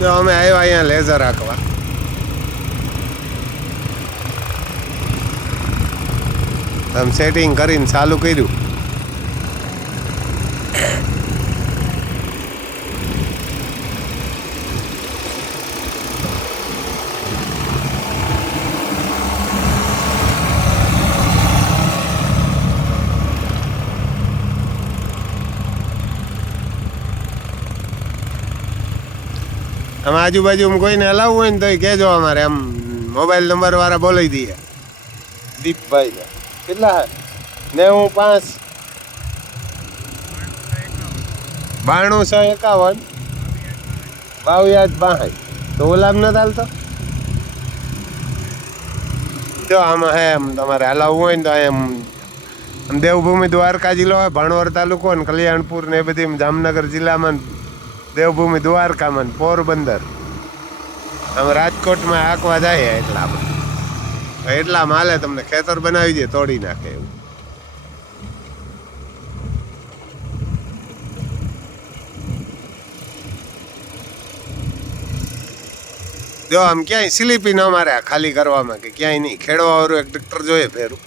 તો અમે આવ્યા અહીંયા લેઝર હાંકવા. આમ સેટિંગ કરીને ચાલુ કર્યું. આમ આજુબાજુમાં કોઈને હલાવવું હોય ને તો કહેજો, અમારે આમ મોબાઈલ નંબર વાળા બોલાવી દઈએ. દીપભાઈ કેટલા 95 9251 22 તો ઓલામ નથી હાલતો. જો આમાં હે એમ તમારે હલાવવું હોય ને તો એમ દેવભૂમિ દ્વારકા જિલ્લો હોય, ભાણવર તાલુકો ને કલ્યાણપુર ને એ બધી જામનગર જિલ્લામાં, દેવભૂમિ દ્વારકામાં, પોરબંદર, આમ રાજકોટમાં હાંકવા જાય એટલા માલે તમને ખેતર બનાવી દે, તોડી નાખે એવું. જો આમ ક્યાંય સ્લીપી ન મારે ખાલી કરવામાં, કે ક્યાંય નહીં. ખેડવા વાળું એક ટ્રેક્ટર જોઈએ ફેરું.